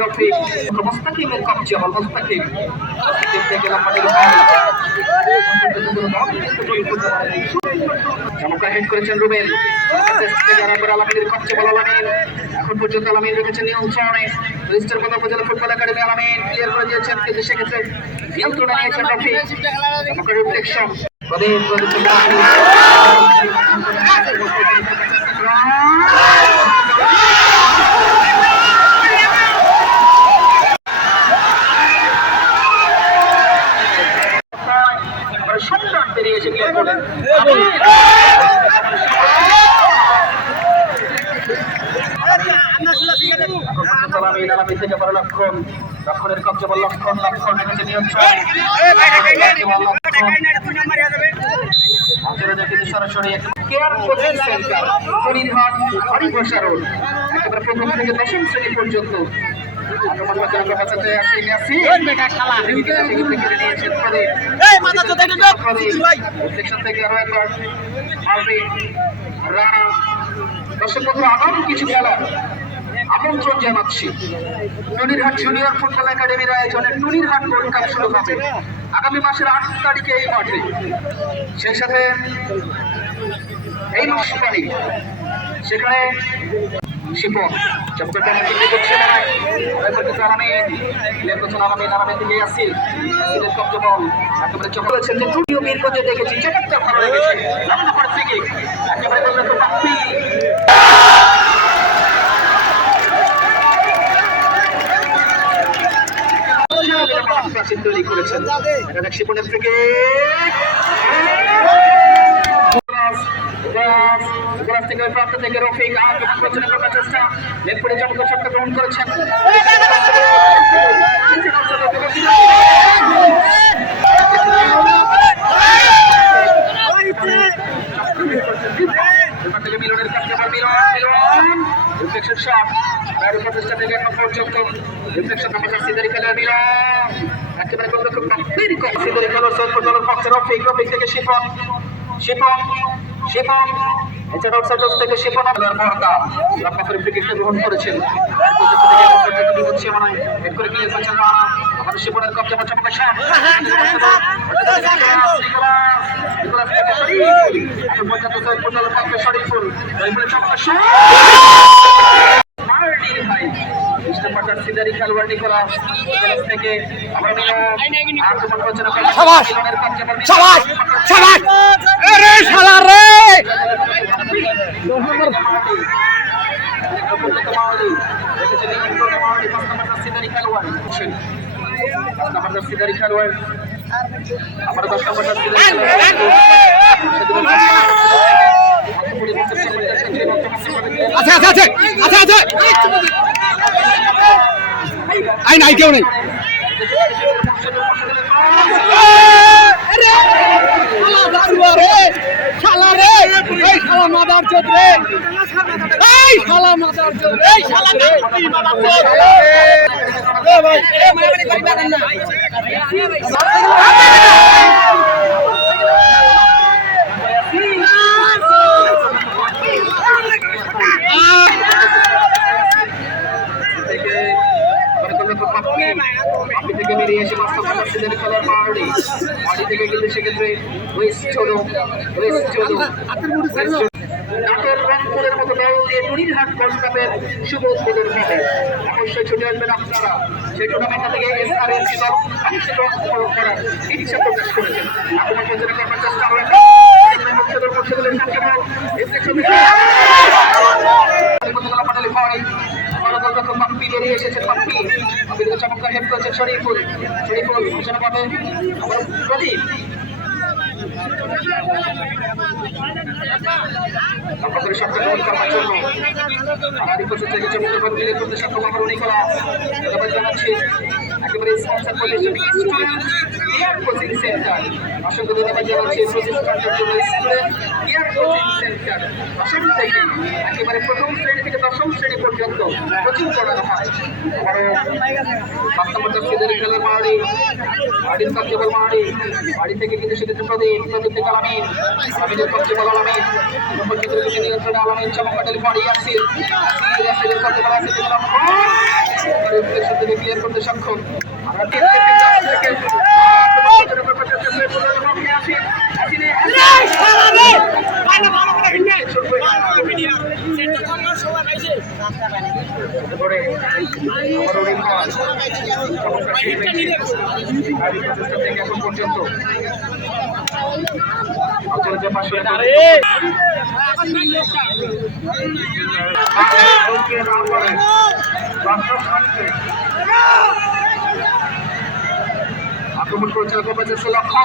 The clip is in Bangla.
রফিক মোস্তাকিমের কবজে হল মোস্তাকিম থেকে লম্বাটির চমৎকার হেড করেছেন রুবেল। থেকে আরেকবার আলামিনের কবজে বল আলামিন এখন পর্যন্ত আলামিন রেখেছেন নিয়ন্ত্রণে। রেজিস্টার কথা উপজেলা ফুটবল একাডেমি আলামিন ক্লিয়ার করে দিয়েছেন কিন্তু সেক্ষেত্রে নিয়ন্ত্রণে নিয়েছেন রফি চমৎকার রিফ্লেকশন প্রদীপ সুন্দর বেরিয়ে এসে ক্লিয়ার করলেন থেকে বড় লক্ষণ লক্ষণের কবজে বল লক্ষণ লক্ষণ রেখেছে নিয়ন্ত্রণ সরাসরি কেয়ার কোচিং সেন্টার হরিণহাট হরিপ্রসারণ একেবারে প্রথম থেকে দশম শ্রেণি পর্যন্ত রানা দর্শক বন্ধু আগামী কিছু খেলার আমন্ত্রণ জানাচ্ছি। টুনিরহাট জুনিয়র ফুটবল একাডেমির আয়োজনে টুনিরহাট গোল্ড কাপ শুরু হবে। আগামী মাসের আট তারিখে এই মাঠে। সেই সাথে এই মুসিবানি সেখানে শিপন চমৎকার পেনাল্টি কিক হচ্ছে না এরপর কিন্তু আরামে লেফট করছেন আরামে আরামে থেকে আসিল আসিলের কবজা বল একেবারে চোখ করেছেন যে টুনিও বের করতে দেখেছি তো বাপ্পি প্রাচীন তৈরি করেছেন। এটা থেকে প্রান্ত থেকে রফিক করছেন করার চেষ্টা। গ্রহণ করেছেন। মিলনের কাছে মিলন মিলন। Reflection shot. বাইরে প্রচেষ্টা থেকে এখন পর্যন্ত রিফ্লেকশন চার সিদারি খেলার মিলন। কম সিদারি খেলার সৈয়দ দলের পক্ষে রফিক রফিক থেকে শিপন শিপন শিপন এছাড়া আউটসাইড থেকে শিপন বর্দা লক্ষ্য করে ক্রিকেটকে গ্রহণ করেছেন শিপনের কবজা থেকে শরীফ পর্যন্ত সৈয়দপুর দলের পক্ষে শরীফুল শরীফুলের চমৎকার শট সিদারি খেলোয়াড় নিকোলাস থেকে মিলন আক্রমণ সাবাস! সাবাস! আরে শালা রে! আমার দশ নম্বর আছে আছে আছে আছে আছে! আই নাই কেউ নেই। শালা রে এই শালা মাদার চোদ রে এই শালা মাদার চোদ এই শালা মাদার চোদ এ ভাই এ মারামারি করি পারেন না থেকে বেরিয়ে এসে মাস্টার মাস্টারদের খেলার মারুড়ি মারি থেকে কিন্তু সেক্ষেত্রে ওয়েস্ট চলো ওয়েস্ট চলো। নাটোর রংপুরের মতো দল দিয়ে টুরিরহাট গোল্ড কাপের শুভ উদ্বোধন হবে অবশ্যই ছুটে আসবেন আপনারা। সেই টুর্নামেন্টটা থেকে এস আর এস দল অংশগ্রহণ করার ইচ্ছা প্রকাশ করেছেন। আপনার পর্যন্ত করার চেষ্টা করেন মুর্শিদুল মুর্শিদুলের পাপ্পি এসেছে পাপ্পি পাপ্পির চমৎকার হেল্প করেছে শরীফুল। শরীফুল, ঘোষণা পাবে আবার প্রদীপ। করার জন্য আড়াই বছর থেকে চমৎকার করে দিলে করতে সক্ষম জানাচ্ছি। একেবারে কেয়ার কোচিং সেন্টার অসংখ্য ধন্যবাদ জানাচ্ছি প্রতিষ্ঠানটার জন্য স্টুডেন্ট কেয়ার কোচিং সেন্টার দশম থেকে একেবারে প্রথম শ্রেণি থেকে দশম শ্রেণি পর্যন্ত কোচিং করানো হয়। আবারও পাঁচ খেলার মারি বাড়ির কনস্টেবল মারি বাড়ি থেকে কিন্তু সেক্ষেত্রে প্রদীপ প্রদীপ থেকে আলামিন, আলামিনের কনস্টেবল আলামিন। ক্ষেত্রে থেকে নিয়ন্ত্রণে আলামিন বাড়ি থেকে লক্ষ্য রিফ্লেকশন থেকে ক্লিয়ার করতে সক্ষম তিন থেকে চার থেকে তোমার জন্য ব্যাপারটা চেষ্টা করে লক্ষ্যে আসির আসিরে এই শালা রে আরে ভালো করে হিন্দি করে শিল্পী গাড়ি প্রচেষ্টা থেকে এখন পর্যন্ত আক্রমণ করছে লক্ষ্য।